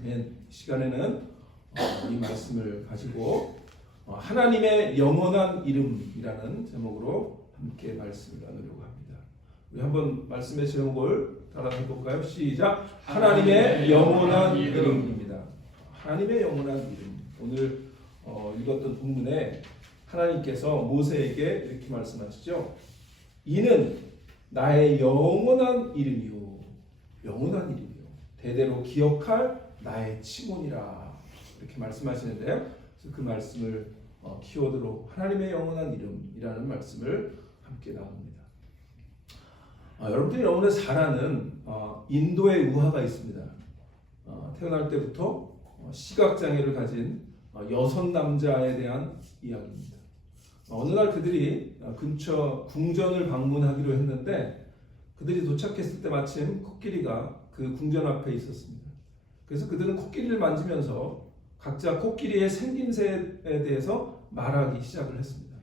아멘. 이 시간에는 이 말씀을 가지고 하나님의 영원한 이름이라는 제목으로 함께 말씀을 나누려고 합니다. 우리 한번 말씀의 제목을 따라 해볼까요? 시작! 하나님의 영원한 이름입니다. 하나님의 영원한 이름. 오늘 읽었던 본문에 하나님께서 모세에게 이렇게 말씀하시죠. 이는 나의 영원한 이름이요. 영원한 이름이요. 대대로 기억할 나의 칭혼이라. 이렇게 말씀하시는데요. 그래서 그 말씀을 키워드로 하나님의 영원한 이름이라는 말씀을 함께 나눕니다. 여러분들이 너무나 잘 아는 인도의 우화가 있습니다. 태어날 때부터 시각장애를 가진 6 남자에 대한 이야기입니다. 어느 날 그들이 근처 궁전을 방문하기로 했는데 그들이 도착했을 때 마침 코끼리가 그 궁전 앞에 있었습니다. 그래서 그들은 코끼리를 만지면서 각자 코끼리의 생김새에 대해서 말하기 시작을 했습니다.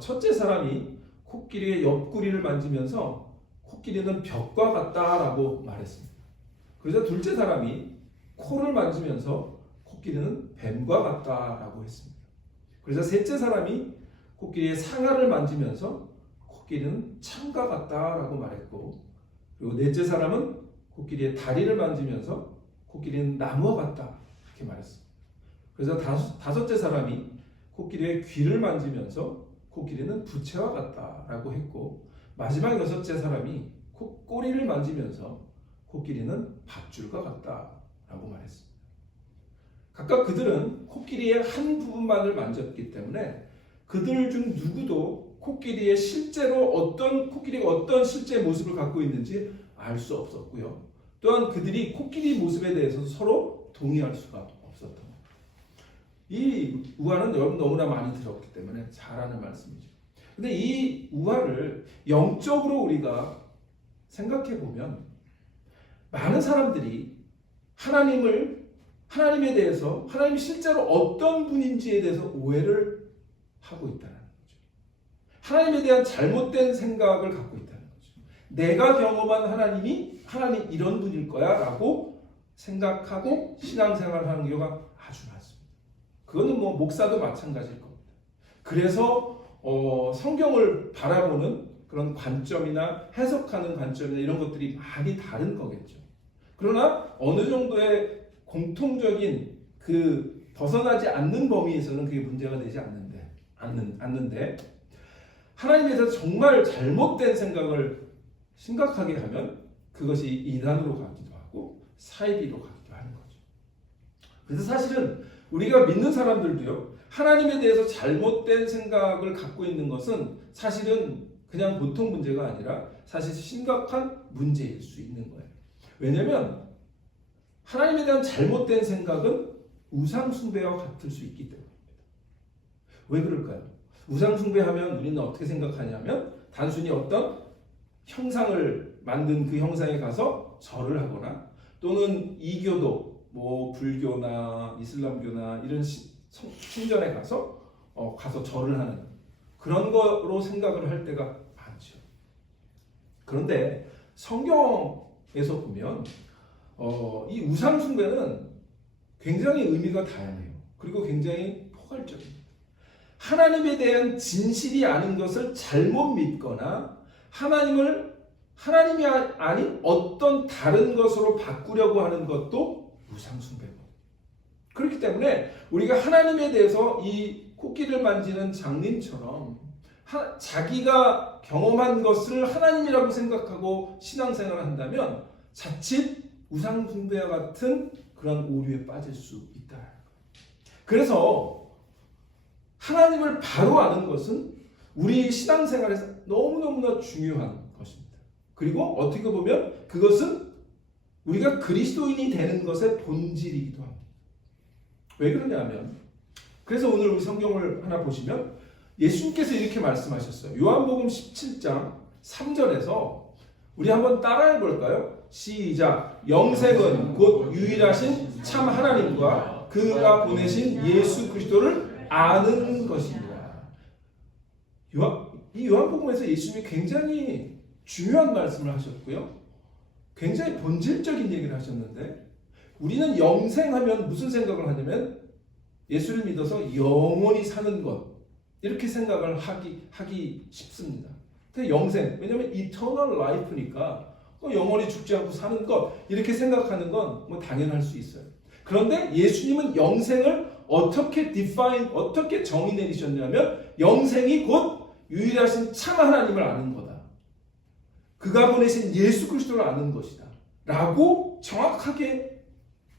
첫째 사람이 코끼리의 옆구리를 만지면서 코끼리는 벽과 같다라고 말했습니다. 그래서 둘째 사람이 코를 만지면서 코끼리는 뱀과 같다라고 했습니다. 그래서 셋째 사람이 코끼리의 상아를 만지면서 코끼리는 참과 같다라고 말했고, 그리고 넷째 사람은 코끼리의 다리를 만지면서 코끼리는 나무와 같다 이렇게 말했습니다. 그래서 다섯째 사람이 코끼리의 귀를 만지면서 코끼리는 부채와 같다라고 했고, 마지막 6째 사람이 꼬리를 만지면서 코끼리는 밧줄과 같다라고 말했습니다. 각각 그들은 코끼리의 한 부분만을 만졌기 때문에 그들 중 누구도 코끼리가 어떤 실제 모습을 갖고 있는지 알 수 없었고요. 또한 그들이 코끼리 모습에 대해서 서로 동의할 수가 없었던 겁니다. 이 우화는 여러분 너무나 많이 들었기 때문에 잘 아는 말씀이죠. 근데 이 우화를 영적으로 우리가 생각해 보면 많은 사람들이 하나님에 대해서 하나님이 실제로 어떤 분인지에 대해서 오해를 하고 있다는 거죠. 하나님에 대한 잘못된 생각을 갖고 있다는 거죠. 내가 경험한 하나님 이런 분일 거야 라고 생각하고 신앙생활을 하는 경우가 아주 많습니다. 그거는 목사도 마찬가지일 겁니다. 그래서 성경을 바라보는 그런 관점이나 해석하는 관점이나 이런 것들이 많이 다른 거겠죠. 그러나 어느 정도의 공통적인 벗어나지 않는 범위에서는 그게 문제가 되지 않는데 하나님에 대해서 정말 잘못된 생각을 심각하게 하면 그것이 이단으로 가기도 하고 사이비로 가기도 하는 거죠. 그래서 사실은 우리가 믿는 사람들도요, 하나님에 대해서 잘못된 생각을 갖고 있는 것은 사실은 그냥 보통 문제가 아니라 사실 심각한 문제일 수 있는 거예요. 왜냐하면 하나님에 대한 잘못된 생각은 우상숭배와 같을 수 있기 때문입니다. 왜 그럴까요? 우상숭배하면 우리는 어떻게 생각하냐면 단순히 어떤 형상을 만든 그 형상에 가서 절을 하거나 또는 이교도 불교나 이슬람교나 이런 신전에 가서 절을 하는 그런 거로 생각을 할 때가 많죠. 그런데 성경에서 보면 이 우상숭배는 굉장히 의미가 다양해요. 그리고 굉장히 포괄적입니다. 하나님에 대한 진실이 아닌 것을 잘못 믿거나 하나님이 아닌 어떤 다른 것으로 바꾸려고 하는 것도 우상숭배고, 그렇기 때문에 우리가 하나님에 대해서 이 코끼리를 만지는 장님처럼 자기가 경험한 것을 하나님이라고 생각하고 신앙생활을 한다면 자칫 우상숭배와 같은 그런 오류에 빠질 수 있다. 그래서 하나님을 바로 아는 것은 우리 신앙생활에서 너무너무나 중요한 것입니다. 그리고 어떻게 보면 그것은 우리가 그리스도인이 되는 것의 본질이기도 합니다. 왜 그러냐면, 그래서 오늘 우리 성경을 하나 보시면 예수님께서 이렇게 말씀하셨어요. 요한복음 17장 3절에서 우리 한번 따라해 볼까요? 시작! 영생은 곧 유일하신 참 하나님과 그가 보내신 예수 그리스도를 아는 것입니다. 이 요한복음에서 예수님이 굉장히 중요한 말씀을 하셨고요. 굉장히 본질적인 얘기를 하셨는데 우리는 영생하면 무슨 생각을 하냐면 예수를 믿어서 영원히 사는 것 이렇게 생각을 하기 쉽습니다. 근데 영생, 왜냐하면 eternal life니까 영원히 죽지 않고 사는 것 이렇게 생각하는 건 뭐 당연할 수 있어요. 그런데 예수님은 영생을 어떻게 정의 내리셨냐면 영생이 곧 유일하신 참 하나님을 아는 거다. 그가 보내신 예수 그리스도를 아는 것이다. 라고 정확하게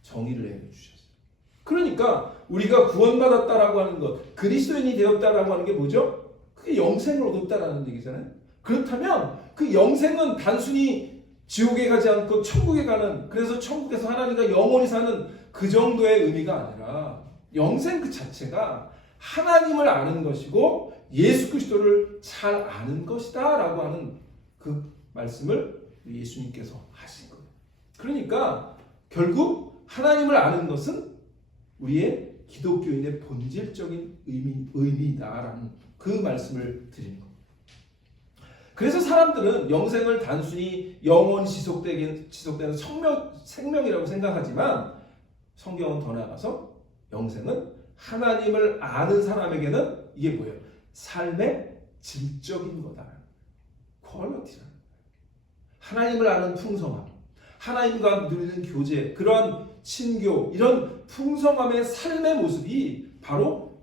정의를 내려주셨어요. 그러니까 우리가 구원받았다라고 하는 것, 그리스도인이 되었다라고 하는 게 뭐죠? 그게 영생을 얻었다라는 얘기잖아요. 그렇다면 그 영생은 단순히 지옥에 가지 않고 천국에 가는, 그래서 천국에서 하나님과 영원히 사는 그 정도의 의미가 아니라 영생 그 자체가 하나님을 아는 것이고 예수 그리스도를 잘 아는 것이다 라고 하는 그 말씀을 예수님께서 하신 거예요. 그러니까 결국 하나님을 아는 것은 우리의 기독교인의 본질적인 의미다라는 그 말씀을 드리는 겁니다. 그래서 사람들은 영생을 단순히 영원히 지속되는 생명이라고 생각하지만 성경은 더 나아가서 영생은 하나님을 아는 사람에게는 이게 뭐예요? 삶의 질적인 거다. 퀄리티라는 거예요. 하나님을 아는 풍성함, 하나님과 누리는 교제, 그러한 친교, 이런 풍성함의 삶의 모습이 바로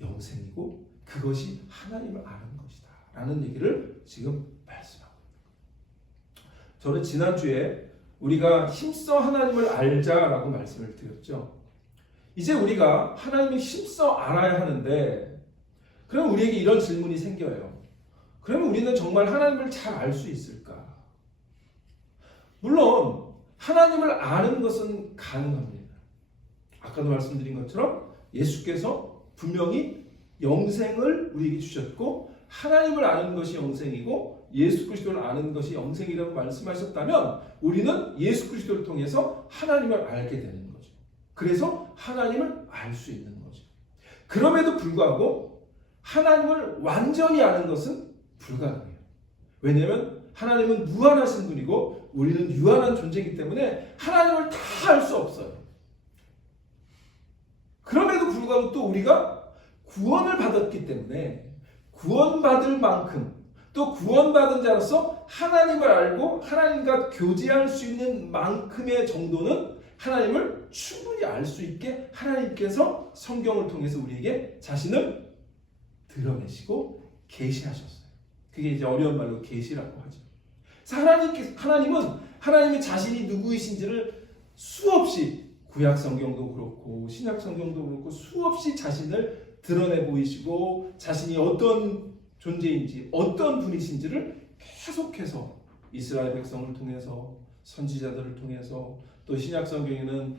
영생이고 그것이 하나님을 아는 것이다 라는 얘기를 지금 말씀하고 있습니다. 저는 지난주에 우리가 힘써 하나님을 알자라고 말씀을 드렸죠. 이제 우리가 하나님을 힘써 알아야 하는데 그럼 우리에게 이런 질문이 생겨요. 그러면 우리는 정말 하나님을 잘 알 수 있을까? 물론 하나님을 아는 것은 가능합니다. 아까도 말씀드린 것처럼 예수께서 분명히 영생을 우리에게 주셨고 하나님을 아는 것이 영생이고 예수 그리스도를 아는 것이 영생이라고 말씀하셨다면 우리는 예수 그리스도를 통해서 하나님을 알게 되는 거죠. 그래서 하나님을 알 수 있는 거죠. 그럼에도 불구하고 하나님을 완전히 아는 것은 불가능해요. 왜냐하면 하나님은 무한하신 분이고 우리는 유한한 존재이기 때문에 하나님을 다 알 수 없어요. 그럼에도 불구하고 또 우리가 구원을 받았기 때문에 구원받을 만큼 또 구원받은 자로서 하나님을 알고 하나님과 교제할 수 있는 만큼의 정도는 하나님을 충분히 알 수 있게 하나님께서 성경을 통해서 우리에게 자신을 드러내시고 계시하셨어요. 그게 이제 어려운 말로 계시라고 하죠. 하나님은 하나님의 자신이 누구이신지를 수없이 구약 성경도 그렇고 신약 성경도 그렇고 수없이 자신을 드러내 보이시고 자신이 어떤 존재인지 어떤 분이신지를 계속해서 이스라엘 백성을 통해서 선지자들을 통해서 또 신약 성경에는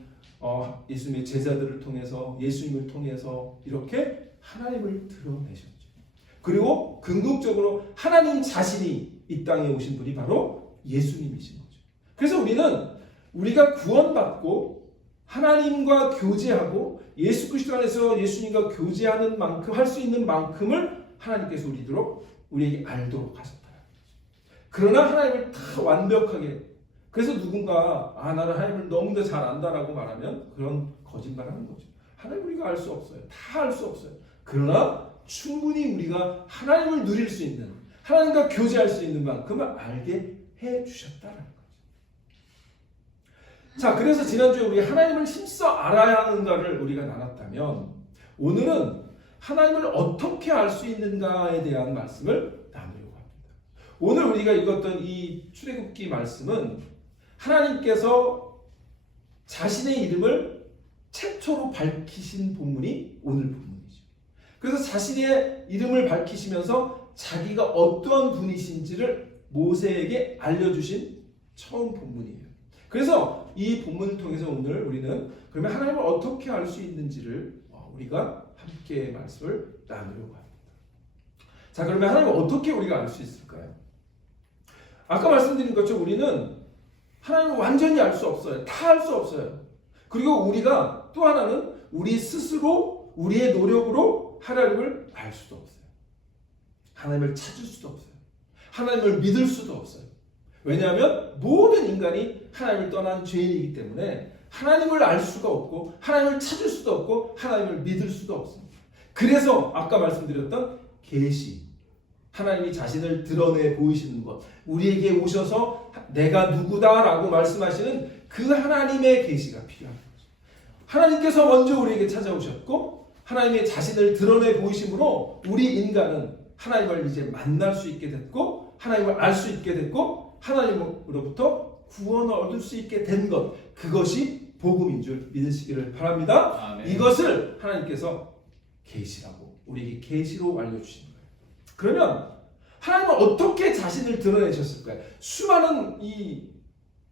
예수님의 제자들을 통해서 예수님을 통해서 이렇게 하나님을 드러내셨죠. 그리고 궁극적으로 하나님 자신이 이 땅에 오신 분이 바로 예수님이신 거죠. 그래서 우리가 구원받고 하나님과 교제하고 예수 그리스도 안에서 예수님과 교제하는 만큼 할 수 있는 만큼을 하나님께서 우리에게 알도록 하셨다. 그러나 하나님을 다 완벽하게 그래서 누군가 나는 하나님을 너무나 잘 안다라고 말하면 그런 거짓말하는 거죠. 하나님 우리가 알 수 없어요. 다 알 수 없어요. 그러나 충분히 우리가 하나님을 누릴 수 있는 하나님과 교제할 수 있는 만큼을 알게 해주셨다는 거죠. 자, 그래서 지난주에 우리 하나님을 힘써 알아야 하는가를 우리가 나눴다면 오늘은 하나님을 어떻게 알 수 있는가에 대한 말씀을 나누려고 합니다. 오늘 우리가 읽었던 이 출애굽기 말씀은 하나님께서 자신의 이름을 최초로 밝히신 본문이 오늘 본문이죠. 그래서 자신의 이름을 밝히시면서 자기가 어떠한 분이신지를 모세에게 알려주신 처음 본문이에요. 그래서 이 본문을 통해서 오늘 우리는 그러면 하나님을 어떻게 알 수 있는지를 우리가 함께 말씀을 나누려고 합니다. 자, 그러면 하나님을 어떻게 우리가 알 수 있을까요? 아까 말씀드린 것처럼 우리는 하나님을 완전히 알 수 없어요. 다 알 수 없어요. 그리고 우리가 또 하나는 우리 스스로 우리의 노력으로 하나님을 알 수도 없어요. 하나님을 찾을 수도 없어요. 하나님을 믿을 수도 없어요. 왜냐하면 모든 인간이 하나님을 떠난 죄인이기 때문에 하나님을 알 수가 없고 하나님을 찾을 수도 없고 하나님을 믿을 수도 없습니다. 그래서 아까 말씀드렸던 계시, 하나님이 자신을 드러내 보이시는 것, 우리에게 오셔서 내가 누구다라고 말씀하시는 그 하나님의 계시가 필요한 거죠. 하나님께서 먼저 우리에게 찾아오셨고 하나님의 자신을 드러내 보이심으로 우리 인간은 하나님을 이제 만날 수 있게 됐고 하나님을 알 수 있게 됐고 하나님으로부터 구원을 얻을 수 있게 된 것, 그것이 복음인 줄 믿으시기를 바랍니다. 아멘. 이것을 하나님께서 계시라고 우리에게 계시로 알려주시는 거예요. 그러면 하나님은 어떻게 자신을 드러내셨을까요? 수많은 이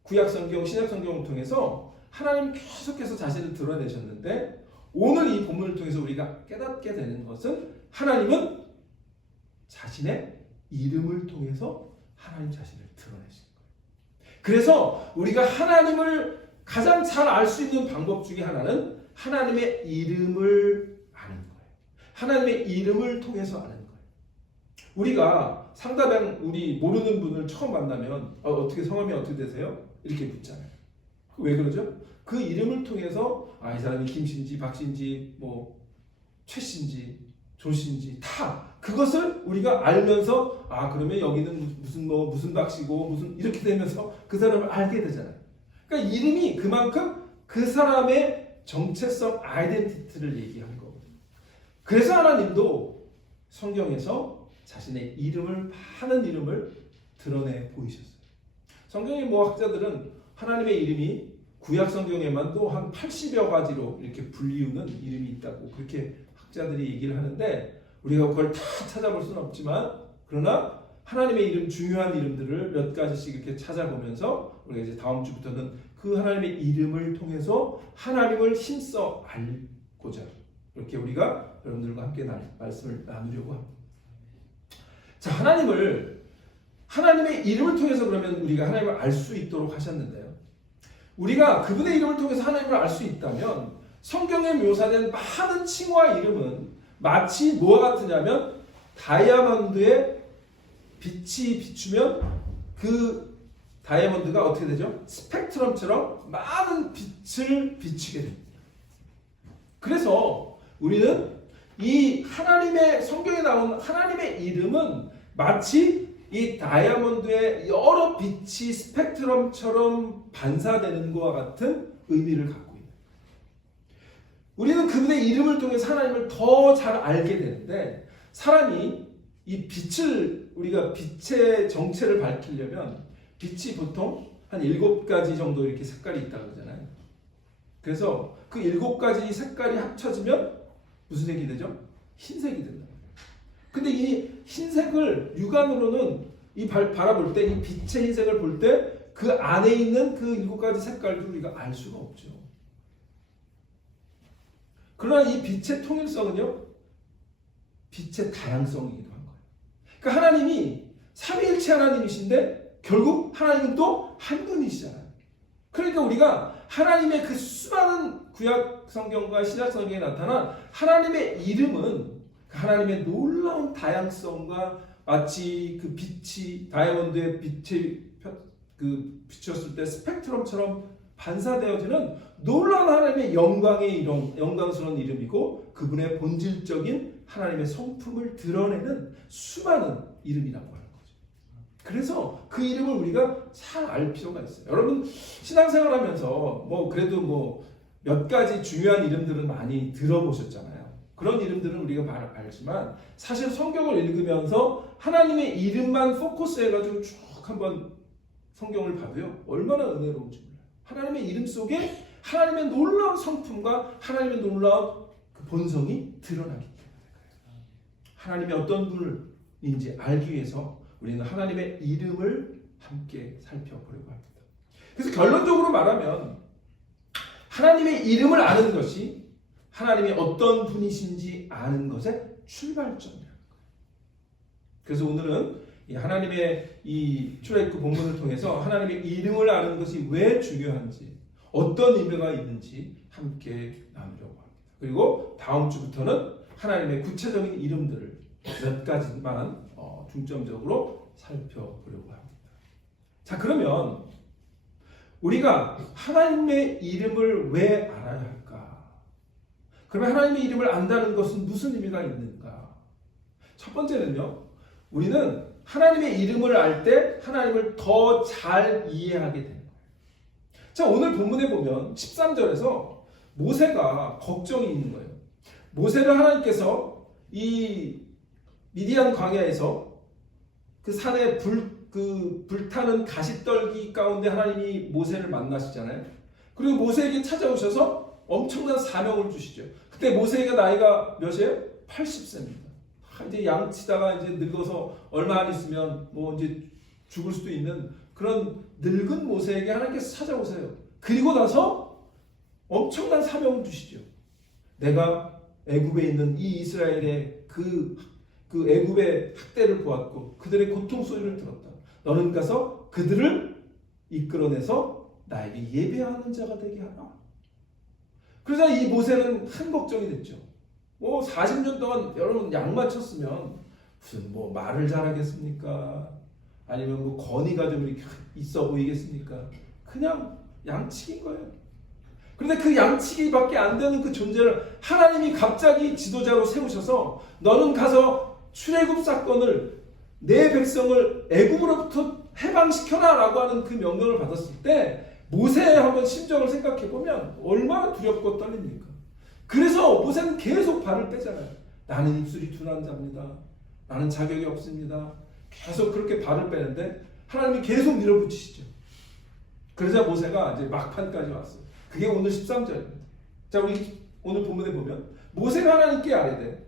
구약성경, 신약성경을 통해서 하나님 계속해서 자신을 드러내셨는데 오늘 이 본문을 통해서 우리가 깨닫게 되는 것은 하나님은 자신의 이름을 통해서 하나님 자신을 드러내신 거예요. 그래서 우리가 하나님을 가장 잘 알 수 있는 방법 중에 하나는 하나님의 이름을 아는 거예요. 하나님의 이름을 통해서 아는 거예요. 우리가 상대방 우리 모르는 분을 처음 만나면 어떻게 성함이 어떻게 되세요? 이렇게 묻잖아요. 왜 그러죠? 그 이름을 통해서 이 사람이 김씨인지 박씨인지 뭐 최씨인지 조씨인지 다 그것을 우리가 알면서 그러면 여기는 무슨 박씨고 무슨 이렇게 되면서 그 사람을 알게 되잖아요. 그러니까 이름이 그만큼 그 사람의 정체성 아이덴티티를 얘기하는 거거든요. 그래서 하나님도 성경에서 자신의 이름을 많은 이름을 드러내 보이셨어요. 성경의 학자들은 하나님의 이름이 구약 성경에만 또 한 80여 가지로 이렇게 불리우는 이름이 있다고 그렇게 학자들이 얘기를 하는데 우리가 그걸 다 찾아볼 수는 없지만 그러나 하나님의 이름 중요한 이름들을 몇 가지씩 이렇게 찾아보면서 우리가 이제 다음 주부터는 그 하나님의 이름을 통해서 하나님을 힘써 알고자 이렇게 우리가 여러분들과 함께 말씀을 나누려고 합니다. 자, 하나님의 이름을 통해서 그러면 우리가 하나님을 알 수 있도록 하셨는데요. 우리가 그분의 이름을 통해서 하나님을 알 수 있다면 성경에 묘사된 많은 칭호와 이름은 마치 뭐와 같으냐면 다이아몬드에 빛이 비추면 그 다이아몬드가 어떻게 되죠? 스펙트럼처럼 많은 빛을 비추게 됩니다. 그래서 우리는 이 하나님의 성경에 나온 하나님의 이름은 마치 이 다이아몬드의 여러 빛이 스펙트럼처럼 반사되는 것과 같은 의미를 갖고 있는 거예요. 우리는 그분의 이름을 통해서 하나님을 더 잘 알게 되는데 사람이 이 빛을 우리가 빛의 정체를 밝히려면 빛이 보통 한 7가지 정도 이렇게 색깔이 있다고 그러잖아요. 그래서 그 7가지 색깔이 합쳐지면 무슨 색이 되죠? 흰색이 된다. 근데 이 흰색을 육안으로는 바라볼 때 이 빛의 흰색을 볼 때 그 안에 있는 그 7가지 색깔도 우리가 알 수가 없죠. 그러나 이 빛의 통일성은요, 빛의 다양성이기도 한 거예요. 그러니까 하나님이 삼위일체 하나님이신데 결국 하나님은 또 한 분이시잖아요. 그러니까 우리가 하나님의 그 수많은 구약 성경과 신약 성경에 나타난 하나님의 이름은 하나님의 놀라운 다양성과 마치 그 빛이 다이아몬드의 빛이 비추었을 때 스펙트럼처럼 반사되어지는 놀라운 하나님의 영광스러운 이름이고 그분의 본질적인 하나님의 성품을 드러내는 수많은 이름이라고 하는 거죠. 그래서 그 이름을 우리가 잘 알 필요가 있어요. 여러분 신앙생활하면서 그래도 몇 가지 중요한 이름들은 많이 들어보셨잖아요. 그런 이름들은 우리가 알지만 사실 성경을 읽으면서 하나님의 이름만 포커스해가지고 쭉 한번 성경을 봐도요 얼마나 은혜로운지 몰라요. 하나님의 이름 속에 하나님의 놀라운 성품과 하나님의 놀라운 그 본성이 드러나기 때문에 하나님이 어떤 분인지 알기 위해서 우리는 하나님의 이름을 함께 살펴보려고 합니다. 그래서 결론적으로 말하면 하나님의 이름을 아는 것이 하나님이 어떤 분이신지 아는 것의 출발점이라는 거예요. 그래서 오늘은 이 하나님의 이 출애굽 본문을 통해서 하나님의 이름을 아는 것이 왜 중요한지, 어떤 의미가 있는지 함께 나누려고 합니다. 그리고 다음 주부터는 하나님의 구체적인 이름들을 몇 가지만 중점적으로 살펴보려고 합니다. 자, 그러면 우리가 하나님의 이름을 왜 알아야 할까? 그러면 하나님의 이름을 안다는 것은 무슨 의미가 있는가? 첫 번째는요, 우리는 하나님의 이름을 알 때 하나님을 더 잘 이해하게 돼요. 자, 오늘 본문에 보면 13절에서 모세가 걱정이 있는 거예요. 모세를 하나님께서 이 미디안 광야에서 그 산에 불타는 가시떨기 가운데 하나님이 모세를 만나시잖아요. 그리고 모세에게 찾아오셔서 엄청난 사명을 주시죠. 그때 모세가 나이가 몇이에요? 80세입니다. 이제 양치다가 이제 늙어서 얼마 안 있으면 뭐 이제 죽을 수도 있는 그런 늙은 모세에게 하나님께서 찾아오세요. 그리고 나서 엄청난 사명을 주시죠. 내가 애굽에 있는 이 이스라엘의 그 애굽의 학대를 보았고 그들의 고통 소리를 들었다. 너는 가서 그들을 이끌어내서 나에게 예배하는 자가 되게 하라. 그러자 이 모세는 한 걱정이 됐죠. 40년 동안 여러분 양 맞췄으면 무슨 뭐 말을 잘하겠습니까? 아니면 뭐 권위가 좀 이렇게 있어 보이겠습니까? 그냥 양치기인 거예요. 그런데 그 양치기밖에 안 되는 그 존재를 하나님이 갑자기 지도자로 세우셔서 너는 가서 출애굽 사건을 내 백성을 애굽으로부터 해방시켜라 라고 하는 그 명령을 받았을 때 모세의 한번 심정을 생각해 보면 얼마나 두렵고 떨립니까? 그래서 모세는 계속 발을 빼잖아요. 나는 입술이 둔한 자입니다. 나는 자격이 없습니다. 계속 그렇게 발을 빼는데 하나님이 계속 밀어붙이시죠. 그러자 모세가 이제 막판까지 왔어요. 그게 오늘 13절입니다. 자, 우리 오늘 본문에 보면 모세가 하나님께 아뢰되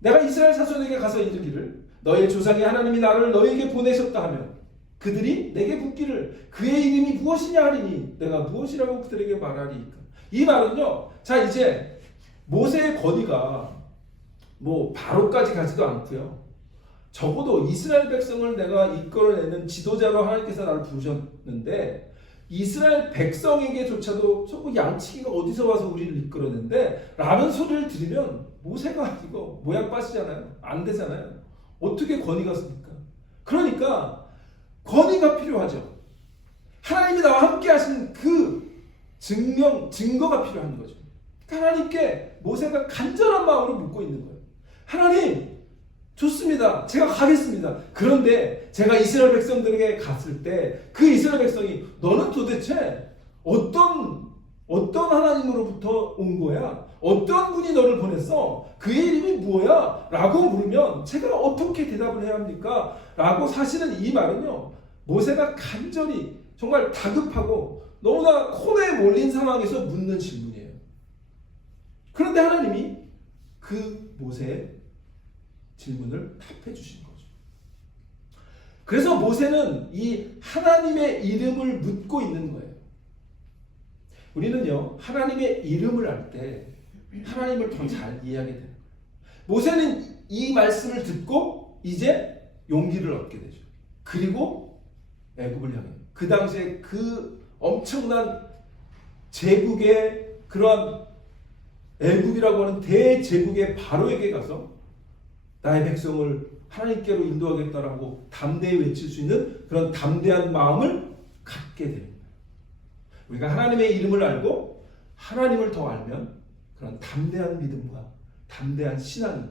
내가 이스라엘 자손에게 가서 이르기를 너의 조상의 하나님이 나를 너에게 보내셨다 하면 그들이 내게 묻기를 그의 이름이 무엇이냐 하리니 내가 무엇이라고 그들에게 말하리이까. 이 말은요, 자 이제 모세의 권위가 뭐 바로까지 가지도 않고요. 적어도 이스라엘 백성을 내가 이끌어내는 지도자로 하나님께서 나를 부르셨는데 이스라엘 백성에게조차도 저거 양치기가 어디서 와서 우리를 이끌어낸대? 라는 소리를 들으면 모세가 이거 모양 빠지잖아요. 안 되잖아요. 어떻게 권위가 습니까? 그러니까 권위가 필요하죠. 하나님이 나와 함께 하신 그 증거가 필요한 거죠. 하나님께 모세가 간절한 마음으로 묻고 있는 거예요. 하나님, 좋습니다. 제가 가겠습니다. 그런데 제가 이스라엘 백성들에게 갔을 때 그 이스라엘 백성이 너는 도대체 어떤 하나님으로부터 온 거야? 어떤 분이 너를 보냈어? 그의 이름이 뭐야? 라고 물으면 제가 어떻게 대답을 해야 합니까? 라고 사실은 이 말은요, 모세가 간절히 정말 다급하고 너무나 코너에 몰린 상황에서 묻는 질문이에요. 그런데 하나님이 그 모세의 질문을 답해 주신 거죠. 그래서 모세는 이 하나님의 이름을 묻고 있는 거예요. 우리는요, 하나님의 이름을 알 때 하나님을 더 잘 이해하게 돼요. 모세는 이 말씀을 듣고 이제 용기를 얻게 되죠. 그리고 애굽을 향해 그 당시에 그 엄청난 제국의 그러한 애굽이라고 하는 대제국의 바로에게 가서 나의 백성을 하나님께로 인도하겠다라고 담대히 외칠 수 있는 그런 담대한 마음을 갖게 됩니다. 우리가 하나님의 이름을 알고 하나님을 더 알면 그런 담대한 믿음과 담대한 신앙이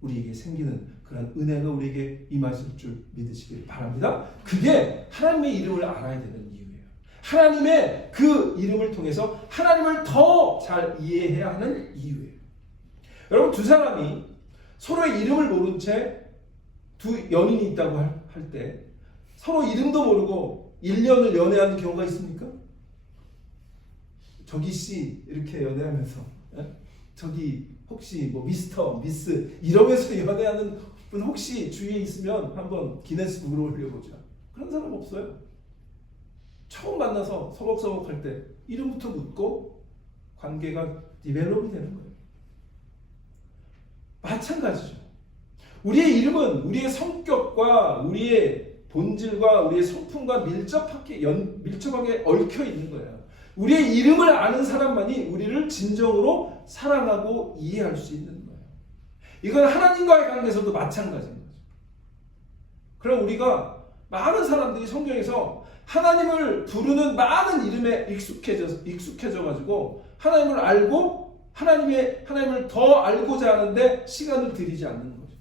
우리에게 생기는 그런 은혜가 우리에게 임하실 줄 믿으시길 바랍니다. 그게 하나님의 이름을 알아야 되는 이유예요. 하나님의 그 이름을 통해서 하나님을 더 잘 이해해야 하는 이유예요. 여러분, 두 사람이 서로의 이름을 모른 채 두 연인이 있다고 할 때 서로 이름도 모르고 1년을 연애하는 경우가 있습니까? 저기 씨 이렇게 연애하면서 저기 혹시 뭐 미스터, 미스 이러면서 연애하는 분 혹시 주위에 있으면 한번 기네스북으로 올려보자. 그런 사람 없어요. 처음 만나서 서먹서먹할 때 이름부터 묻고 관계가 디벨롭이 되는 거예요. 마찬가지죠. 우리의 이름은 우리의 성격과 우리의 본질과 우리의 성품과 밀접하게 얽혀 있는 거예요. 우리의 이름을 아는 사람만이 우리를 진정으로 사랑하고 이해할 수 있는 거예요. 이건 하나님과의 관계에서도 마찬가지인 거죠. 그럼 우리가 많은 사람들이 성경에서 하나님을 부르는 많은 이름에 익숙해져 가지고 하나님을 알고 하나님을 더 알고자 하는데 시간을 들이지 않는 거죠.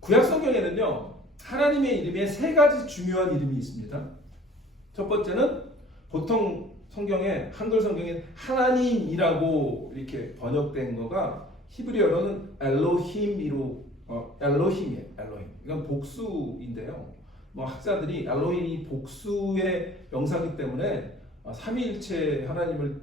구약 성경에는요, 하나님의 이름에 세 가지 중요한 이름이 있습니다. 첫 번째는 보통 한글 성경에 하나님이라고 이렇게 번역된 거가 히브리어로는 엘로힘이에요. 이건 복수인데요. 학자들이 엘로힘이 복수의 명사이기 때문에 삼위일체 하나님을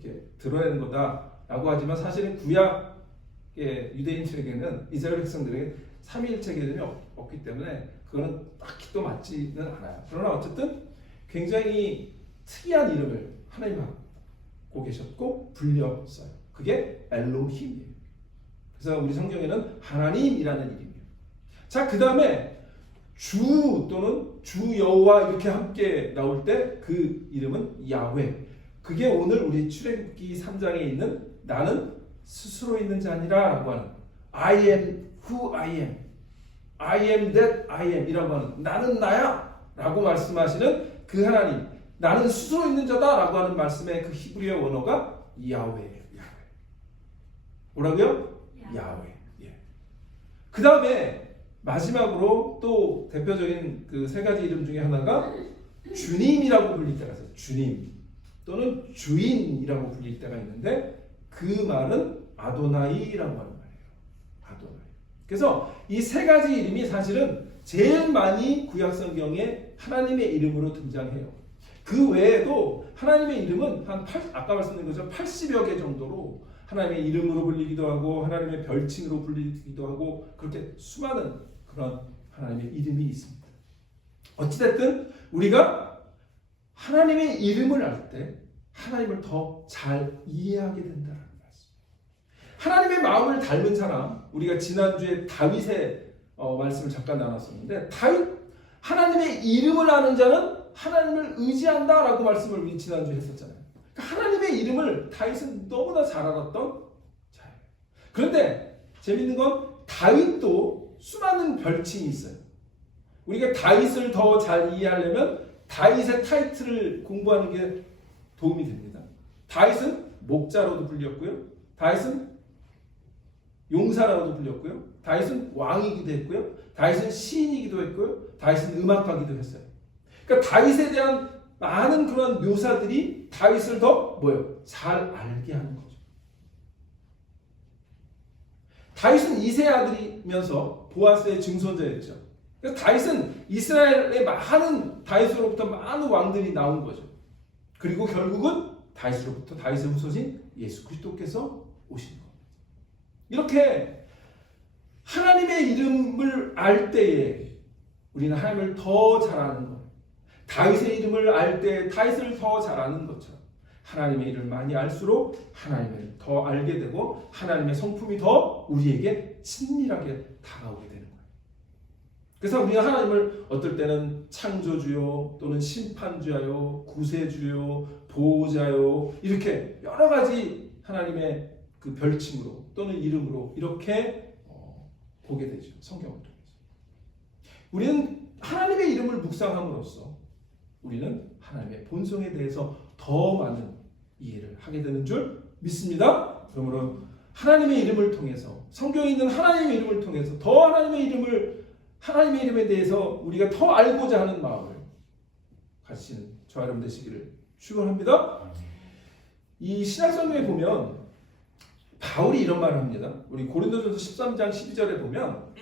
이렇게 드러내는 거다라고 하지만 사실은 구약의 유대인들에게는 이스라엘 백성들에게 삼위일체 개념이 없기 때문에 그거는 딱히 또 맞지는 않아요. 그러나 어쨌든 굉장히 특이한 이름을 하나님이 갖고 계셨고 불렸어요. 그게 엘로힘이에요. 그래서 우리 성경에는 하나님이라는 이름이에요. 자, 그 다음에 주 또는 주 여호와 이렇게 함께 나올 때 그 이름은 야훼. 그게 오늘 우리 출애굽기 3장에 있는 나는 스스로 있는 자 아니라 라고 하는 I am who I am. I am that I am 이라고 하는 나는 나야 라고 말씀하시는 그 하나님, 나는 스스로 있는 자다 라고 하는 말씀의 그 히브리어 원어가 야훼예요. 뭐라고요? 야훼. 예. 그 다음에 마지막으로 또 대표적인 그 세 가지 이름 중에 하나가 주님이라고 불릴 때가 있어요. 주님 또는 주인이라고 불릴 때가 있는데 그 말은 아도나이라고 하는 말이에요. 아도나이. 그래서 이 세 가지 이름이 사실은 제일 많이 구약 성경에 하나님의 이름으로 등장해요. 그 외에도 하나님의 이름은 아까 말씀드린 것처럼 80여 개 정도로 하나님의 이름으로 불리기도 하고 하나님의 별칭으로 불리기도 하고 그렇게 수많은 그런 하나님의 이름이 있습니다. 어찌됐든 우리가 하나님의 이름을 알 때 하나님을 더 잘 이해하게 된다는 말씀. 하나님의 마음을 닮은 사람, 우리가 지난주에 다윗의 말씀을 잠깐 나눴었는데 다윗, 하나님의 이름을 아는 자는 하나님을 의지한다라고 말씀을 우리 지난주에 했었잖아요. 그러니까 하나님의 이름을 다윗은 너무나 잘 알았던 자예요. 그런데 재밌는 건 다윗도 수많은 별칭이 있어요. 우리가 다윗을 더 잘 이해하려면 다윗의 타이틀을 공부하는 게 도움이 됩니다. 다윗은 목자로도 불렸고요. 다윗은 용사라고도 불렸고요. 다윗은 왕이기도 했고요. 다윗은 시인이기도 했고요. 다윗은 음악가기도 했어요. 그러니까 다윗에 대한 많은 그런 묘사들이 다윗을 더 잘 알게 하는 거죠. 다윗은 이세의 아들이면서 보아스의 증손자였죠. 그래서 다윗은 이스라엘의 다윗으로부터 많은 왕들이 나온 거죠. 그리고 결국은 다윗으로부터 다윗의 후손인 예수 그리스도께서 오신 겁니다. 이렇게 하나님의 이름을 알 때에 우리는 하나님을 더 잘 아는 거예요. 다윗의 이름을 알 때 다윗을 더 잘 아는 것처럼 하나님의 이름을 많이 알수록 하나님을 더 알게 되고 하나님의 성품이 더 우리에게 친밀하게 다가오게 되는 거예요. 그래서 우리가 하나님을 어떨 때는 창조주요 또는 심판주요 구세주요 보호자요 이렇게 여러 가지 하나님의 그 별칭으로 또는 이름으로 이렇게 보게 되죠. 성경을 통해서. 우리는 하나님의 이름을 묵상함으로써 우리는 하나님의 본성에 대해서 더 많은 이해를 하게 되는 줄 믿습니다. 그러므로 하나님의 이름을 통해서 성경에 있는 하나님의 이름을 통해서 더 하나님의 이름에 대해서 우리가 더 알고자 하는 마음을 가지시는 저와 여러분 되시기를 축원합니다. 이 신약성경에 보면 바울이 이런 말을 합니다. 우리 고린도전서 13장 12절에 보면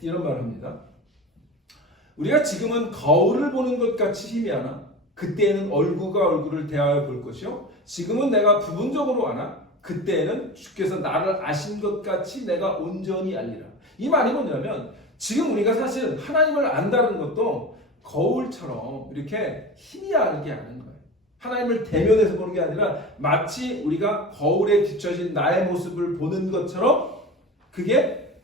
이런 말을 합니다. 우리가 지금은 거울을 보는 것 같이 희미하나 그때에는 얼굴과 얼굴을 대하여 볼 것이요 지금은 내가 부분적으로 아나 그때에는 주께서 나를 아신 것 같이 내가 온전히 알리라. 이 말이 뭐냐면 지금 우리가 사실 하나님을 안다는 것도 거울처럼 이렇게 희미하게 아는 거예요. 하나님을 대면해서 보는 게 아니라 마치 우리가 거울에 비춰진 나의 모습을 보는 것처럼 그게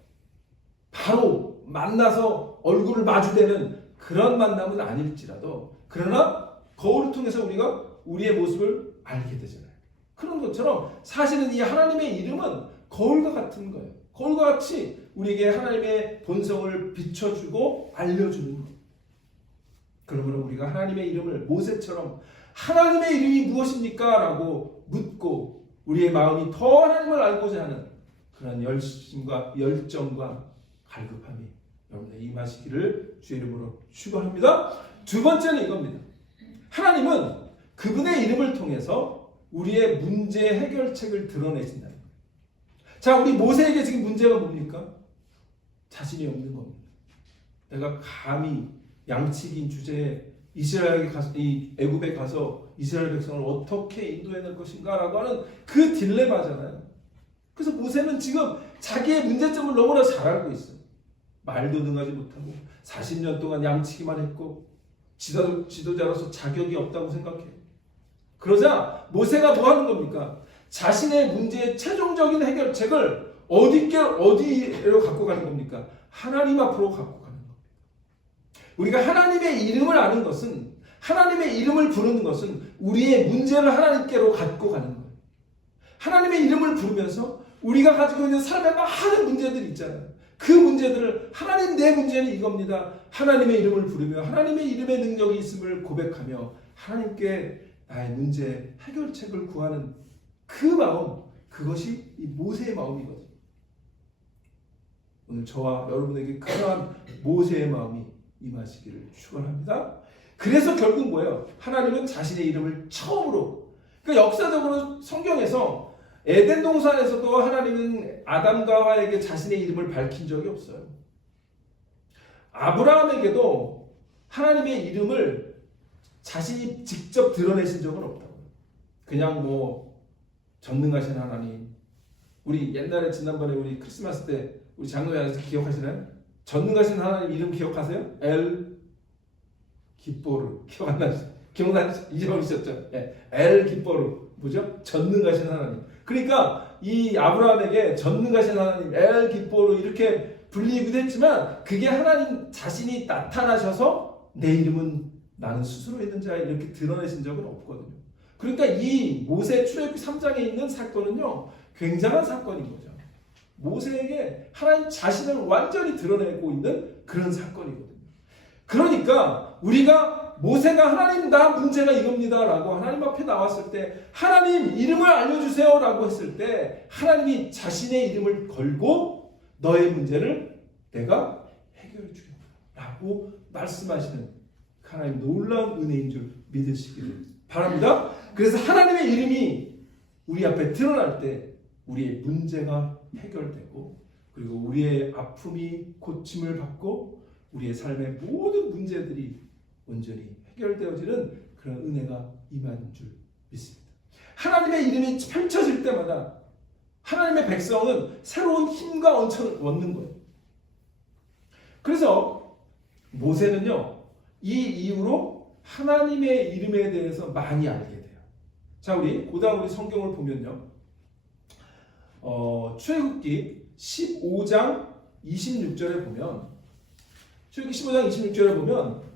바로 만나서 얼굴을 마주대는 그런 만남은 아닐지라도 그러나 거울을 통해서 우리가 우리의 모습을 알게 되잖아요. 그런 것처럼 사실은 이 하나님의 이름은 거울과 같은 거예요. 거울과 같이 우리에게 하나님의 본성을 비춰주고 알려주는 거예요. 그러므로 우리가 하나님의 이름을 모세처럼 하나님의 이름이 무엇입니까? 라고 묻고 우리의 마음이 더 하나님을 알고자 하는 그런 열심과 열정과 갈급함이 여러분의 임하시기를 주의 이름으로 축원합니다. 두 번째는 이겁니다. 하나님은 그분의 이름을 통해서 우리의 문제 해결책을 드러내신다는 거예요. 자, 우리 모세에게 지금 문제가 뭡니까? 자신이 없는 겁니다. 내가 감히 양치기인 주제에 이스라엘에 가서, 이 애굽에 가서 이스라엘 백성을 어떻게 인도해낼 것인가라고 하는 그 딜레마잖아요. 그래서 모세는 지금 자기의 문제점을 너무나 잘 알고 있어요. 말도 능하지 못하고 40년 동안 양치기만 했고 지도자로서 자격이 없다고 생각해요. 그러자 모세가 뭐 하는 겁니까? 자신의 문제의 최종적인 해결책을 어디로 갖고 가는 겁니까? 하나님 앞으로 갖고 가는 겁니다. 우리가 하나님의 이름을 아는 것은, 하나님의 이름을 부르는 것은 우리의 문제를 하나님께로 갖고 가는 거예요. 하나님의 이름을 부르면서 우리가 가지고 있는 삶의 많은 문제들이 있잖아요. 그 문제들을 하나님, 내 문제는 이겁니다. 하나님의 이름을 부르며 하나님의 이름의 능력이 있음을 고백하며 하나님께 나의 문제 해결책을 구하는 그 마음, 그것이 이 모세의 마음이거든요. 오늘 저와 여러분에게 그러한 모세의 마음이 임하시기를 축원합니다. 그래서 결국 뭐예요? 하나님은 자신의 이름을 처음으로, 그러니까 역사적으로 성경에서 에덴 동산에서도 하나님은 아담과 하와에게 자신의 이름을 밝힌 적이 없어요. 아브라함에게도 하나님의 이름을 자신이 직접 드러내신 적은 없다고요. 그냥 뭐 전능하신 하나님. 우리 옛날에 지난번에 우리 크리스마스 때 우리 장로회에서 기억하시나요? 전능하신 하나님 이름 기억하세요? 엘 기뻐르. 기억 안 나시죠? 잊어버리셨죠? 네. 엘 기뻐르. 뭐죠? 전능하신 하나님. 그러니까 이 아브라함에게 전능하신 하나님 엘 기뻐르 이렇게 불리기도 했지만 그게 하나님 자신이 나타나셔서 내 이름은 나는 스스로 있는 자 이렇게 드러내신 적은 없거든요. 그러니까 이 모세 출애굽기 3장에 있는 사건은요 굉장한 사건인 거죠. 모세에게 하나님 자신을 완전히 드러내고 있는 그런 사건이거든요. 그러니까 우리가 모세가 하나님 나 문제가 이겁니다 라고 하나님 앞에 나왔을 때 하나님 이름을 알려주세요 라고 했을 때 하나님이 자신의 이름을 걸고 너의 문제를 내가 해결해 주겠다 라고 말씀하시는 하나님 놀라운 은혜인 줄 믿으시기를 바랍니다. 그래서 하나님의 이름이 우리 앞에 드러날 때 우리의 문제가 해결되고 그리고 우리의 아픔이 고침을 받고 우리의 삶의 모든 문제들이 온전히 해결되어지는 그런 은혜가 임하는 줄 믿습니다. 하나님의 이름이 펼쳐질 때마다 하나님의 백성은 새로운 힘과 원천을 얻는 거예요. 그래서 모세는요 이 이후로 하나님의 이름에 대해서 많이 알게 돼요. 자, 우리 성경을 보면요 출애굽기 15장 26절에 보면 출애굽기 15장 26절에 보면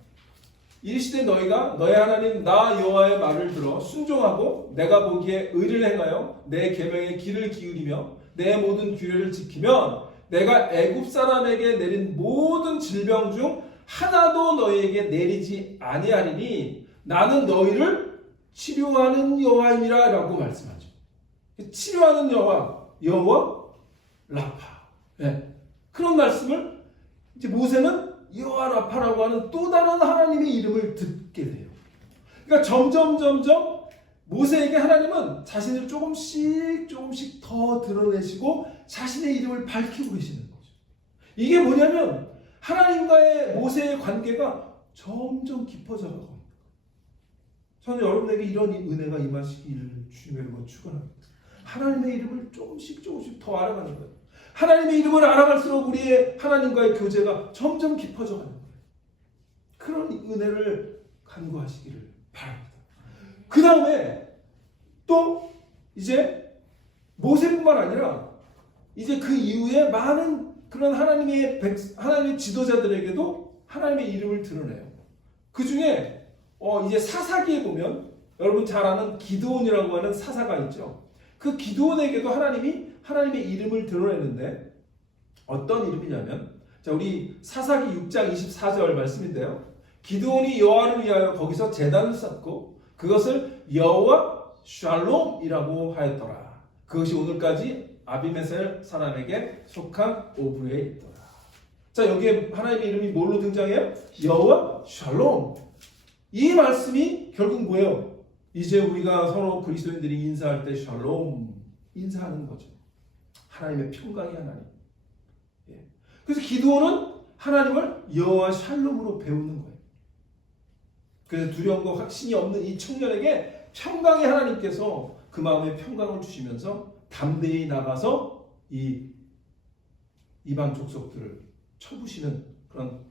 이르시되 너희가 너희 하나님 나 여호와의 말을 들어 순종하고 내가 보기에 의를 행하여 내 계명에 귀를 기울이며 내 모든 규례를 지키면 내가 애굽 사람에게 내린 모든 질병 중 하나도 너희에게 내리지 아니하리니 나는 너희를 치료하는 여호와이니라 라고 말씀하죠. 치료하는 여호와 라파. 네. 그런 말씀을 이제 모세는 여호와 라파라고 하는 또 다른 하나님의 이름을 듣게 돼요. 그러니까 점점 모세에게 하나님은 자신을 조금씩 더 드러내시고 자신의 이름을 밝히고 계시는 거죠. 이게 뭐냐면 하나님과의 모세의 관계가 점점 깊어져 가고 있는 거예요. 저는 여러분에게 이런 은혜가 임하시기를 주님의 이름으로 축원합니다. 하나님의 이름을 조금씩 더 알아가는 거예요. 하나님의 이름을 알아갈수록 우리의 하나님과의 교제가 점점 깊어져 가는 거예요. 그런 은혜를 간구하시기를 바랍니다. 그 다음에 또 이제 모세뿐만 아니라 이제 그 이후에 많은 그런 하나님의 지도자들에게도 하나님의 이름을 드러내요. 그 중에 이제 사사기에 보면 여러분 잘 아는 기드온이라고 하는 사사가 있죠. 그 기드온에게도 하나님이 하나님의 이름을 드러내는데 어떤 이름이냐면 자 우리 사사기 6장 24절 말씀인데요. 기드온이 여호와를 위하여 거기서 제단을 쌓고 그것을 여호와 샬롬이라고 하였더라. 그것이 오늘까지 아비메셀 사람에게 속한 오브에 있더라. 자, 여기에 하나님의 이름이 뭘로 등장해요? 여호와 샬롬. 이 말씀이 결국 뭐예요? 이제 우리가 서로 그리스도인들이 인사할 때 샬롬 인사하는 거죠. 하나님의 평강의 하나님. 예. 그래서 기드온은 하나님을 여호와 샬롬으로 배우는 거예요. 그래서 두려움과 확신이 없는 이 청년에게 평강의 하나님께서 그 마음에 평강을 주시면서 담대히 나가서 이 이방 족속들을 쳐부시는 그런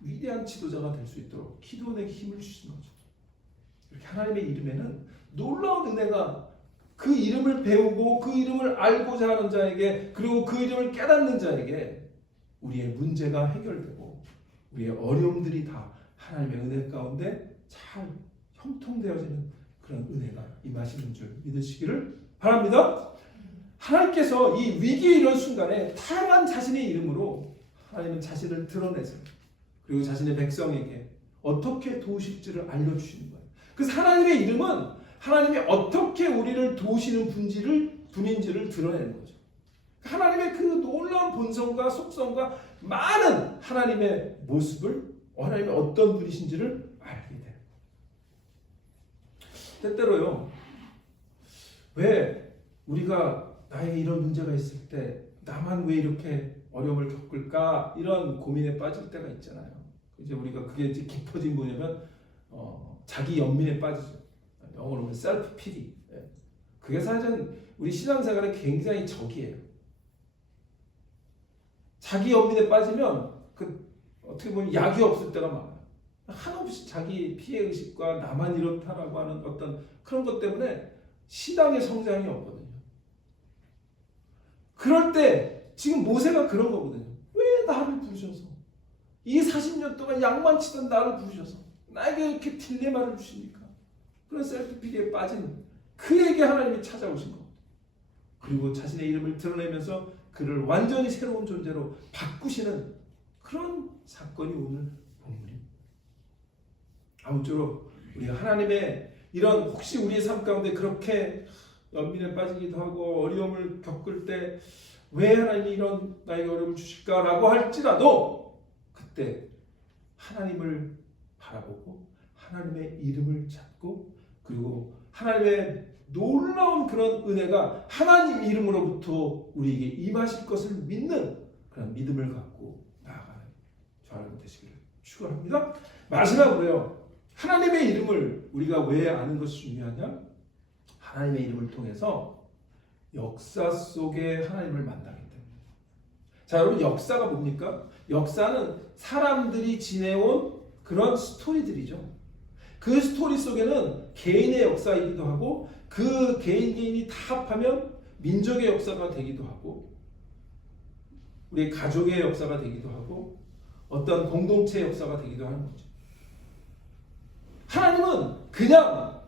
위대한 지도자가 될 수 있도록 기드온에게 힘을 주신 거죠. 이렇게 하나님의 이름에는 놀라운 은혜가 그 이름을 배우고 그 이름을 알고자 하는 자에게, 그리고 그 이름을 깨닫는 자에게 우리의 문제가 해결되고 우리의 어려움들이 다 하나님의 은혜 가운데 잘 형통되어지는 그런 은혜가 임하시는 줄 믿으시기를 바랍니다. 하나님께서 이 위기의 이런 순간에 다양한 자신의 이름으로 하나님은 자신을 드러내세요. 그리고 자신의 백성에게 어떻게 도우실지를 알려주시는 거예요. 그래서 하나님의 이름은 하나님이 어떻게 우리를 도우시는 분인지를 드러내는 거죠. 하나님의 그 놀라운 본성과 속성과 많은 하나님의 모습을, 하나님이 어떤 분이신지를 알게 돼요. 때때로요, 왜 우리가 나에게 이런 문제가 있을 때 나만 왜 이렇게 어려움을 겪을까, 이런 고민에 빠질 때가 있잖아요. 이제 우리가 그게 이제 깊어진 뭐냐면 자기 연민에 빠지죠. 영어로 보면 셀프 피디. 그게 사실은 우리 신앙생활에 굉장히 적이에요. 자기 연민에 빠지면 어떻게 보면 약이 없을 때가 많아요. 한없이 자기 피해 의식과 나만 이렇다라고 하는 어떤 그런 것 때문에 신앙의 성장이 없거든요. 그럴 때 지금 모세가 그런 거거든요. 왜 나를 부르셔서 이 40년 동안 양만 치던 나를 부르셔서 나에게 이렇게 딜레마를 주십니까? 그런 셀프피디에 빠진 그에게 하나님이 찾아오신 겁니다. 그리고 자신의 이름을 드러내면서 그를 완전히 새로운 존재로 바꾸시는 그런 사건이 오늘 본문입니다. 아무쪼록 우리가 하나님의 이런, 혹시 우리의 삶 가운데 그렇게 연민에 빠지기도 하고 어려움을 겪을 때 왜 하나님이 이런 나에게 어려움을 주실까라고 할지라도 그때 하나님을 바라보고 하나님의 이름을 찾고, 그리고 하나님의 놀라운 그런 은혜가 하나님 이름으로부터 우리에게 임하실 것을 믿는 그런 믿음을 갖고 나아가는 저와 여러분 되시기를 축원합니다. 마지막으로요, 하나님의 이름을 우리가 왜 아는 것이 중요하냐? 하나님의 이름을 통해서 역사 속에 하나님을 만나게 됩니다. 자, 여러분, 역사가 뭡니까? 역사는 사람들이 지내온 그런 스토리들이죠. 그 스토리 속에는 개인의 역사이기도 하고, 그 개인이 다 합하면 민족의 역사가 되기도 하고, 우리 가족의 역사가 되기도 하고, 어떤 공동체의 역사가 되기도 하는 거죠. 하나님은 그냥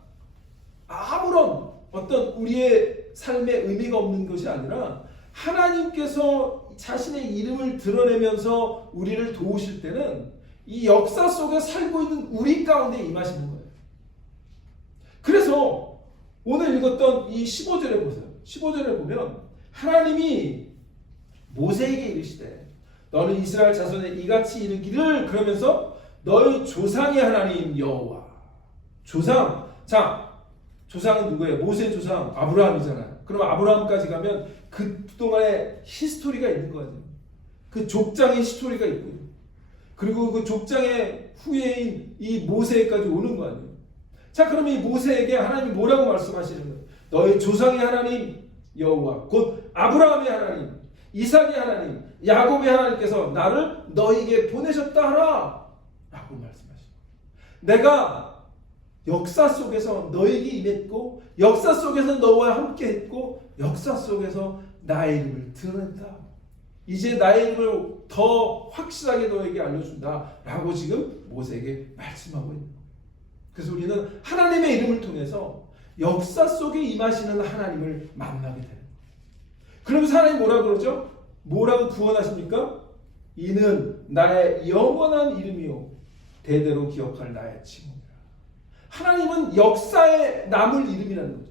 아무런 어떤 우리의 삶에 의미가 없는 것이 아니라 하나님께서 자신의 이름을 드러내면서 우리를 도우실 때는 이 역사 속에 살고 있는 우리 가운데 임하시는 거예요. 그래서 오늘 읽었던 이 15절에 보세요. 15절에 보면 하나님이 모세에게 이르시되 너는 이스라엘 자손에 이같이 이르기를, 그러면서 너의 조상의 하나님 여호와. 조상. 자, 조상은 누구예요? 모세의 조상 아브라함이잖아요. 그럼 아브라함까지 가면 그동안의 히스토리가 있는 거죠. 그 족장의 히스토리가 있고요. 그리고 그 족장의 후예인 이 모세까지 오는 거 아니에요. 자, 그러면 이 모세에게 하나님이 뭐라고 말씀하시는 거예요? 너의 조상의 하나님 여호와, 곧 아브라함의 하나님, 이삭의 하나님, 야곱의 하나님께서 나를 너에게 보내셨다 하라 라고 말씀하시고, 내가 역사 속에서 너에게 임했고, 역사 속에서 너와 함께 했고, 역사 속에서 나의 이름을 드러낸다. 이제 나의 이름을 더 확실하게 너에게 알려준다 라고 지금 모세에게 말씀하고 있는 거예요. 그래서 우리는 하나님의 이름을 통해서 역사 속에 임하시는 하나님을 만나게 돼요. 그러면서 하나님 뭐라고 그러죠? 뭐라고 구원하십니까? 이는 나의 영원한 이름이요 대대로 기억할 나의 칭호니라. 하나님은 역사에 남을 이름이라는 거죠.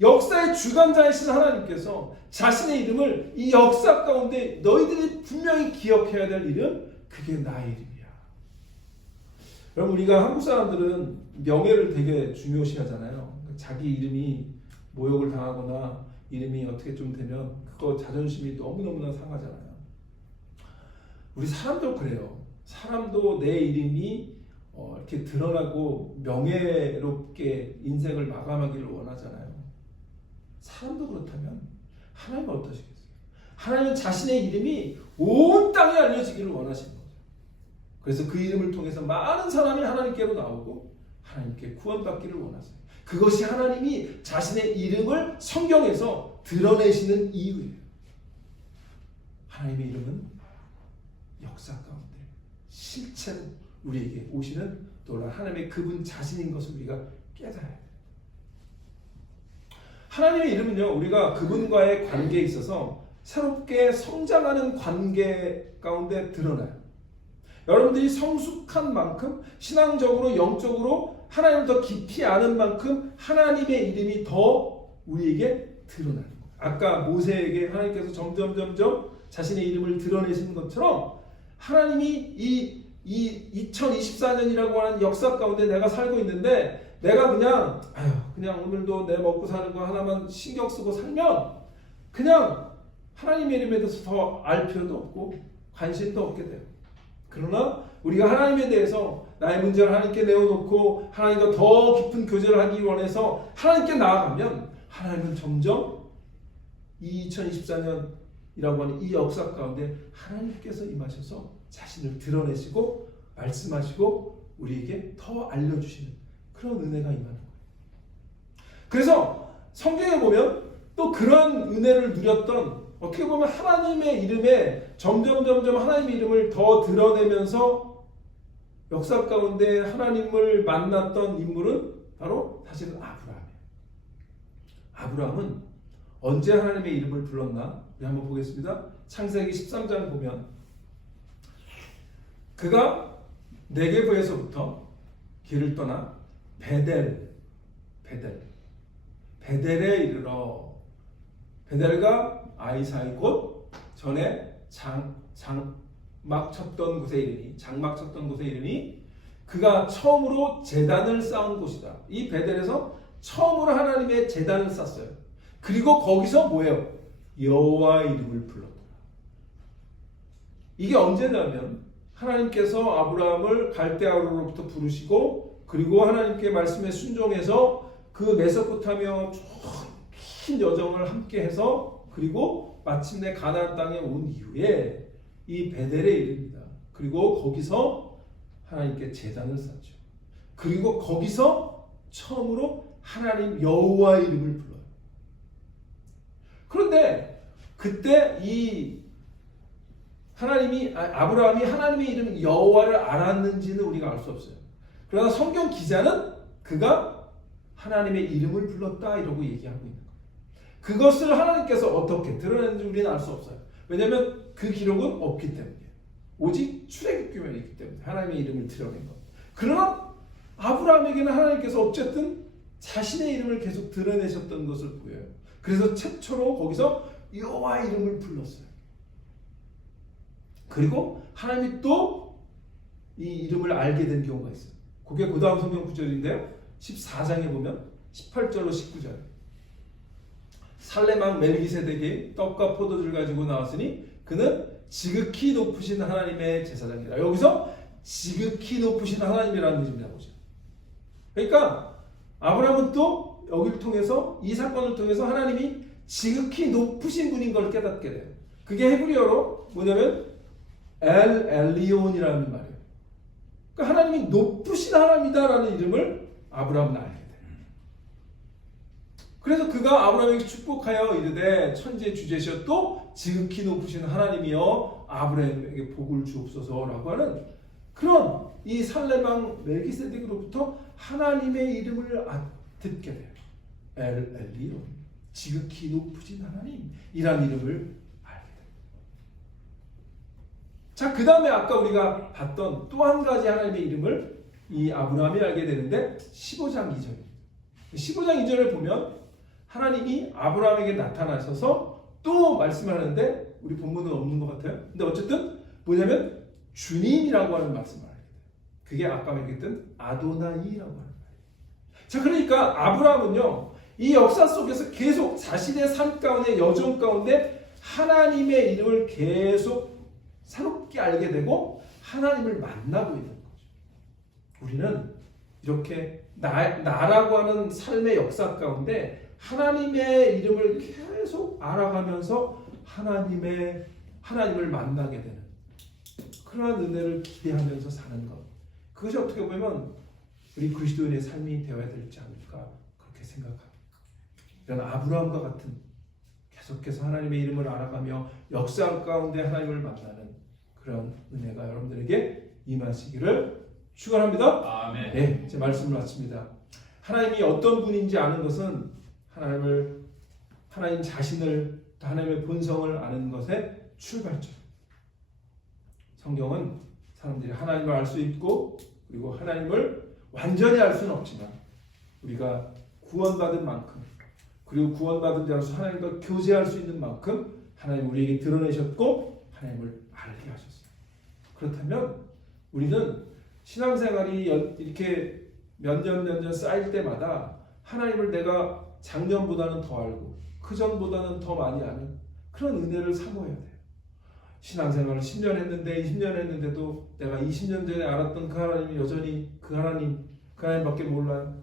역사의 주관자이신 하나님께서 자신의 이름을 이 역사 가운데 너희들이 분명히 기억해야 될 이름, 그게 나의 이름이야. 여러분, 우리가 한국 사람들은 명예를 되게 중요시 하잖아요. 자기 이름이 모욕을 당하거나 이름이 어떻게 좀 되면 그거 자존심이 너무너무나 상하잖아요. 우리 사람도 그래요. 사람도 내 이름이 이렇게 드러나고 명예롭게 인생을 마감하기를 원하잖아요. 사람도 그렇다면 하나님은 어떠시겠어요? 하나님은 자신의 이름이 온 땅에 알려지기를 원하시는 거죠. 그래서 그 이름을 통해서 많은 사람이 하나님께로 나오고 하나님께 구원받기를 원하세요. 그것이 하나님이 자신의 이름을 성경에서 드러내시는 이유예요. 하나님의 이름은 역사 가운데 실체로 우리에게 오시는 놀라운 하나님의 그분 자신인 것을 우리가 깨달아야 돼요. 하나님의 이름은요, 우리가 그분과의 관계에 있어서 새롭게 성장하는 관계 가운데 드러나요. 여러분들이 성숙한 만큼 신앙적으로 영적으로 하나님을 더 깊이 아는 만큼 하나님의 이름이 더 우리에게 드러나는 거예요. 아까 모세에게 하나님께서 점점 자신의 이름을 드러내시는 것처럼 하나님이 이 2024년이라고 하는 역사 가운데 내가 살고 있는데 내가 그냥 오늘도 내 먹고 사는 거 하나만 신경 쓰고 살면 그냥 하나님의 이름에 대해서 더 알 필요도 없고 관심도 없게 돼요. 그러나 우리가 하나님에 대해서 나의 문제를 하나님께 내어놓고 하나님과 더 깊은 교제를 하기 원해서 하나님께 나아가면 하나님은 점점 이 2024년이라고 하는 이 역사 가운데 하나님께서 임하셔서 자신을 드러내시고 말씀하시고 우리에게 더 알려주시는 그런 은혜가 임하는 거예요. 그래서 성경에 보면 또 그런 은혜를 누렸던 어떻게 보면 하나님의 이름에 점점 하나님의 이름을 더 드러내면서 역사 가운데 하나님을 만났던 인물은 바로 사실은 아브라함이에요. 아브라함은 언제 하나님의 이름을 불렀나? 우리 한번 보겠습니다. 창세기 13장 보면 그가 네게브에서부터 길을 떠나 베델에 이르러 베델가 아이사이 곧 전에 장막 쳤던 곳에 이르니 그가 처음으로 제단을 쌓은 곳이다. 이 베델에서 처음으로 하나님의 제단을 쌓았어요. 그리고 거기서 뭐예요? 여호와 이름을 불렀더라. 이게 언제냐면 하나님께서 아브라함을 갈대아우로부터 부르시고 그리고 하나님께 말씀에 순종해서 그 메소포타미아 긴 여정을 함께해서 그리고 마침내 가나안 땅에 온 이후에 이 베델에 이릅니다. 그리고 거기서 하나님께 제단을 쌓죠. 그리고 거기서 처음으로 하나님 여호와 이름을 불러요. 그런데 그때 이 아브라함이 하나님의 이름 여호와를 알았는지는 우리가 알 수 없어요. 그러나 성경 기자는 그가 하나님의 이름을 불렀다 이러고 얘기하고 있는 거예요. 그것을 하나님께서 어떻게 드러냈는지 우리는 알 수 없어요. 왜냐하면 그 기록은 없기 때문이에요. 오직 출애굽기만 있기 때문에 하나님의 이름을 드러낸 것. 그러나 아브라함에게는 하나님께서 어쨌든 자신의 이름을 계속 드러내셨던 것을 보여요. 그래서 최초로 거기서 여호와 이름을 불렀어요. 그리고 하나님이 또 이 이름을 알게 된 경우가 있어요. 그게 그 다음 성경 구절인데요. 14장에 보면 18절로 19절. 살레망 멜기세덱이 떡과 포도주를 가지고 나왔으니 그는 지극히 높으신 하나님의 제사장이라. 여기서 지극히 높으신 하나님이라는 의미입니다. 그러니까 아브라함은 또 여기를 통해서 이 사건을 통해서 하나님이 지극히 높으신 분인 걸 깨닫게 돼요. 그게 헤브리어로 뭐냐면 엘 엘리온이라는 말이에요. 그러니까 하나님이 높으신 하나님이다라는 이름을 아브라함은 알게 돼요. 그래서 그가 아브라함에게 축복하여 이르되 천지의 주제시여 또 지극히 높으신 하나님이여 아브라함에게 복을 주옵소서라고 하는 그런 이 살레망 멜기세덱으로부터 하나님의 이름을 듣게 돼요. 엘 엘리온, 지극히 높으신 하나님이란 이름을 알게 돼요. 자, 그 다음에 아까 우리가 봤던 또 한 가지 하나님의 이름을 이 아브라함이 알게 되는데 15장 2절입니다. 15장 2절을 보면 하나님이 아브라함에게 나타나셔서 또 말씀하는데 우리 본문은 없는 것 같아요. 근데 어쨌든 뭐냐면 주님이라고 하는 말씀을 하게 돼요. 그게 아까 얘기했던 아도나이라고 하는 말이에요. 자, 그러니까 아브라함은요, 이 역사 속에서 계속 자신의 삶 가운데, 여정 가운데 하나님의 이름을 계속 새롭게 알게 되고 하나님을 만나고 있는 거죠. 우리는 이렇게 나라고 하는 삶의 역사 가운데 하나님의 이름을 계속 알아가면서 하나님을 만나게 되는 그러한 은혜를 기대하면서 사는 것. 그것이 어떻게 보면 우리 그리스도인의 삶이 되어야 되지 않을까 그렇게 생각합니다. 이런 아브라함과 같은 계속해서 하나님의 이름을 알아가며 역사 가운데 하나님을 만나는 그런 은혜가 여러분들에게 임하시기를 축원합니다. 아멘. 네, 제 말씀을 마칩니다. 하나님이 어떤 분인지 아는 것은 하나님 자신을, 하나님의 본성을 아는 것의 출발점. 성경은 사람들이 하나님을 알 수 있고 그리고 하나님을 완전히 알 수는 없지만 우리가 구원받은 만큼 그리고 구원받은 자로서 하나님과 교제할 수 있는 만큼 하나님 우리에게 드러내셨고 하나님을 알게 하셨어요. 그렇다면 우리는 신앙생활이 이렇게 몇 년 쌓일 때마다 하나님을 내가 작년보다는 더 알고 그전보다는 더 많이 아는 그런 은혜를 사모해야 돼요. 신앙생활을 10년 했는데 20년 했는데도 내가 20년 전에 알았던 그 하나님이 여전히 그 하나님밖에 몰라요.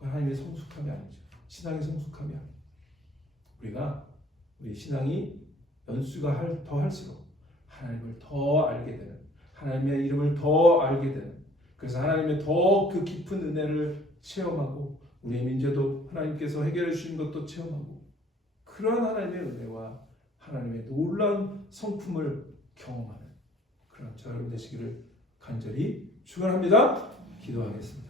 그 하나님의 성숙함이 아니죠. 신앙의 성숙함이 아니에요. 우리 신앙이 연수가 더 할수록 하나님을 더 알게 되는, 하나님의 이름을 더 알게 되는, 그래서 하나님의 더 그 깊은 은혜를 체험하고 우리의 문제도 하나님께서 해결해 주신 것도 체험하고 그러한 하나님의 은혜와 하나님의 놀라운 성품을 경험하는 그런 저 여러분 되시기를 간절히 축원합니다. 기도하겠습니다.